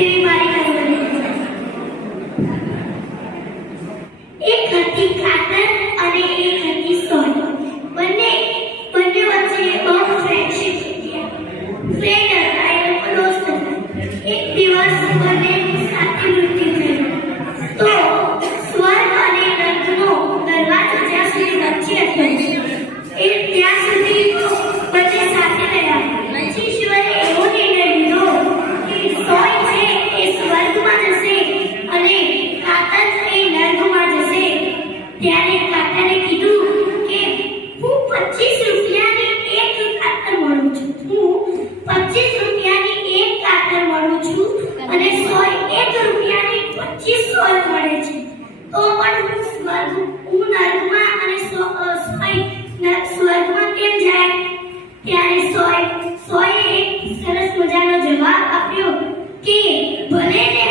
એવી મારી કલ્પના છે। એક હતી કાતર અને એક હતી સોય। બંને વચ્ચે બહુ ફ્રેન્ડશિપ હતી। ફ્રેન્ડ હતા, એ લોકો દોસ્ત હતા। એક દિવસ બંને સાથે મૃત્યુ થયું તો સ્વર્ગ અને નર્કનો દરવાજો જ્યાં સુધી વચ્ચે હતો એ ત્યાં સુધી બંને સાથે રહ્યા। પછી ઈશ્વરે એવો નિર્ણય લીધો કે સોય છે એ સ્વર્ગમાં જશે અને કાતર એ નર્કમાં જશે। ત્યારે કાતરે કીધું કે હું 25 રૂપિયાની એક કાતર મળું છું, હું 25 રૂપિયાની એક કાતર મળું છું અને સોય 1 રૂપિયાની 25 સોય મળે છે, તો પણ હું નર્કમાં અને સોય સ્વર્ગમાં કેમ જાય? ત્યારે સોયે એક સરસ મજાનો જવાબ આપ્યો કે ભલે ને